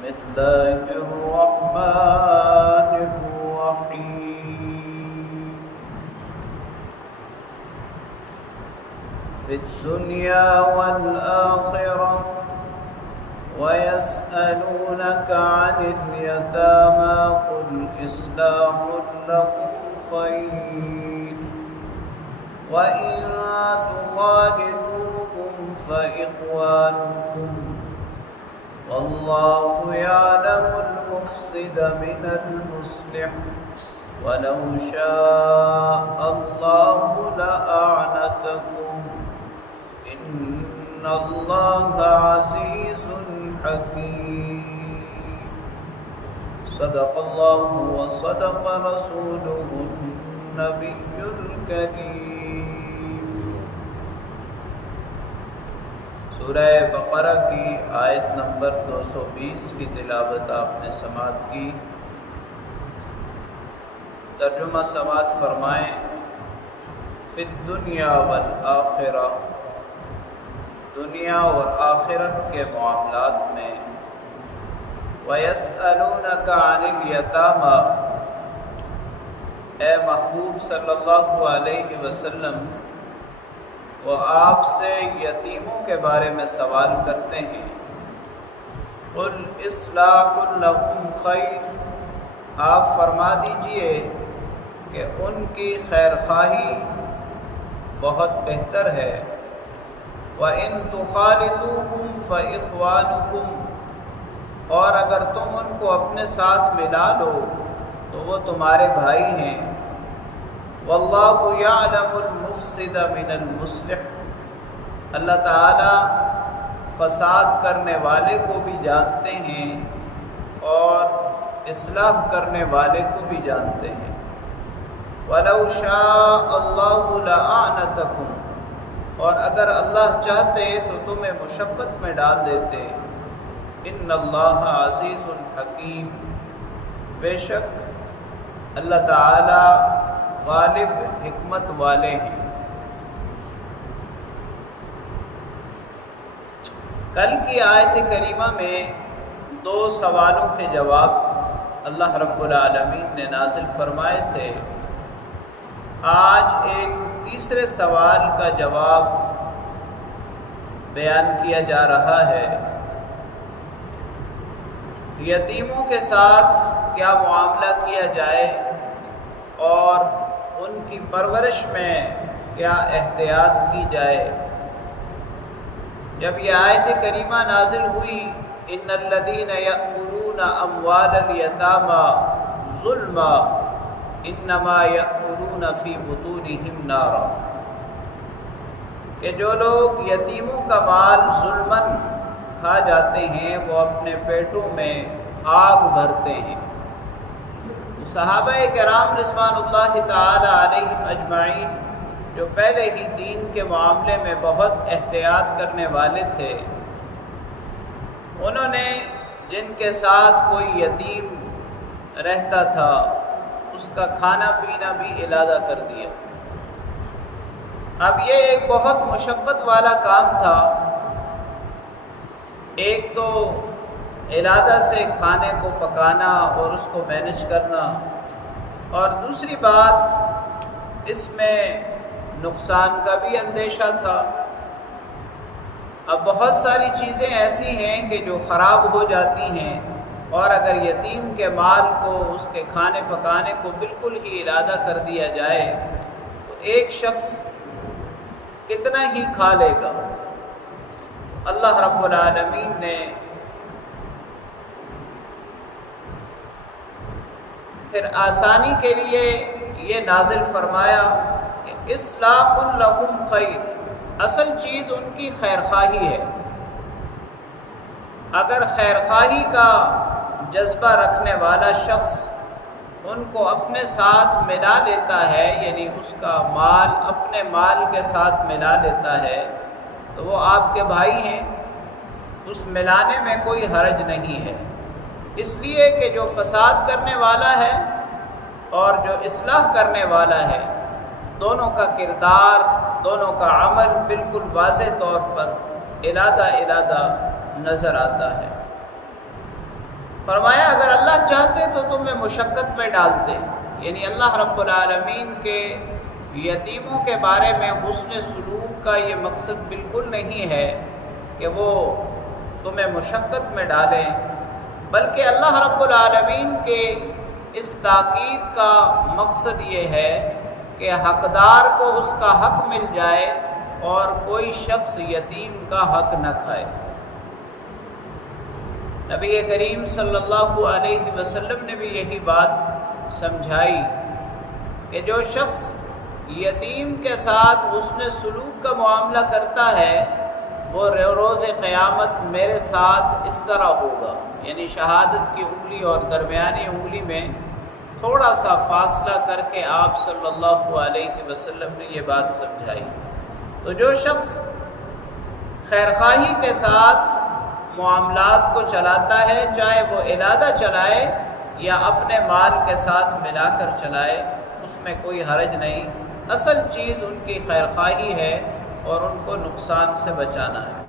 الله الرحمن الرحيم في الدنيا والآخرة ويسألونك عن اليتامى قل إصلاح لكم خير وإن تخالطوهم فإخوانكم والله يعلم المفسد من المصلح ولو شاء الله لأعنتكم إن الله عزيز حكيم صدق الله وصدق رسوله النبي الكريم۔ سورہ بقرہ کی آیت نمبر 220 کی تلاوت آپ نے سماعت کی۔ ترجمہ سماعت فرمائیں۔ فی الدنیا والآخرہ، دنیا اور آخرت کے معاملات میں، وَيَسْأَلُونَكَ عَنِ الْيَتَامَى، اے محبوب صلی اللہ علیہ وسلم وہ آپ سے یتیموں کے بارے میں سوال کرتے ہیں۔ قُلْ إِصْلَاحٌ لَكُمْ خَيْرٌ، آپ فرما دیجئے کہ ان کی خیر خواہی بہت بہتر ہے۔ وَإِن تُخَالِطُوهُمْ فَإِخْوَانُكُمْ، اور اگر تم ان کو اپنے ساتھ ملا لو تو وہ تمہارے بھائی ہیں۔ وَاللَّهُ يَعْلَمُ الْمُفْسِدَ مِنَ الْمُصْلِحِ، اللہ تعالی فساد کرنے والے کو بھی جانتے ہیں اور اصلاح کرنے والے کو بھی جانتے ہیں۔ وَلَوْ شَاءَ اللَّهُ لَأَعْنَتَكُمْ، اور اگر اللہ چاہتے تو تمہیں مشقت میں ڈال دیتے۔ ان اللہ عزیز حکیم، بے شک اللہ تعالی غالب حکمت والے ہیں۔ کل کی آیت کریمہ میں دو سوالوں کے جواب اللہ رب العالمین نے نازل فرمائے تھے۔ آج ایک تیسرے سوال کا جواب بیان کیا جا رہا ہے۔ یتیموں کے ساتھ کیا معاملہ کیا جائے اور ان کی پرورش میں کیا احتیاط کی جائے۔ جب یہ آیت کریمہ نازل ہوئی، ان الذین یأکلون اموال الیتامی ظلما انما یأکلون فی بطونہم نارا، کہ جو لوگ یتیموں کا مال ظلماً کھا جاتے ہیں وہ اپنے پیٹوں میں آگ بھرتے ہیں۔ صحابہ کرام رضوان اللہ تعالی علیہم اجمعین جو پہلے ہی دین کے معاملے میں بہت احتیاط کرنے والے تھے، انہوں نے جن کے ساتھ کوئی یتیم رہتا تھا اس کا کھانا پینا بھی علادہ کر دیا۔ اب یہ ایک بہت مشقت والا کام تھا، ایک تو علادہ سے کھانے کو پکانا اور اس کو مینج کرنا، اور دوسری بات اس میں نقصان کا بھی اندیشہ تھا۔ اب بہت ساری چیزیں ایسی ہیں کہ جو خراب ہو جاتی ہیں، اور اگر یتیم کے مال کو اس کے کھانے پکانے کو بالکل ہی علادہ کر دیا جائے تو ایک شخص کتنا ہی کھا لے گا۔ اللہ رب العالمین نے پھر آسانی کے لیے یہ نازل فرمایا کہ اصلاح لہم خیر، اصل چیز ان کی خیر خواہی ہے۔ اگر خیر خواہی کا جذبہ رکھنے والا شخص ان کو اپنے ساتھ ملا لیتا ہے، یعنی اس کا مال اپنے مال کے ساتھ ملا لیتا ہے، تو وہ آپ کے بھائی ہیں، اس ملانے میں کوئی حرج نہیں ہے۔ اس لیے کہ جو فساد کرنے والا ہے اور جو اصلاح کرنے والا ہے، دونوں کا کردار، دونوں کا عمل بالکل واضح طور پر علادہ نظر آتا ہے۔ فرمایا اگر اللہ چاہتے تو تمہیں مشقت میں ڈالتے، یعنی اللہ رب العالمین کے یتیموں کے بارے میں حسن سلوک کا یہ مقصد بالکل نہیں ہے کہ وہ تمہیں مشقت میں ڈالیں، بلکہ اللہ رب العالمین کے اس تاکید کا مقصد یہ ہے کہ حقدار کو اس کا حق مل جائے اور کوئی شخص یتیم کا حق نہ کھائے۔ نبی کریم صلی اللہ علیہ وسلم نے بھی یہی بات سمجھائی کہ جو شخص یتیم کے ساتھ حسن سلوک کا معاملہ کرتا ہے وہ روز قیامت میرے ساتھ اس طرح ہوگا، یعنی شہادت کی انگلی اور درمیانی انگلی میں تھوڑا سا فاصلہ کر کے آپ صلی اللہ علیہ وسلم نے یہ بات سمجھائی۔ تو جو شخص خیرخواہی کے ساتھ معاملات کو چلاتا ہے، چاہے وہ علادہ چلائے یا اپنے مال کے ساتھ ملا کر چلائے، اس میں کوئی حرج نہیں، اصل چیز ان کی خیرخواہی ہے اور ان کو نقصان سے بچانا ہے۔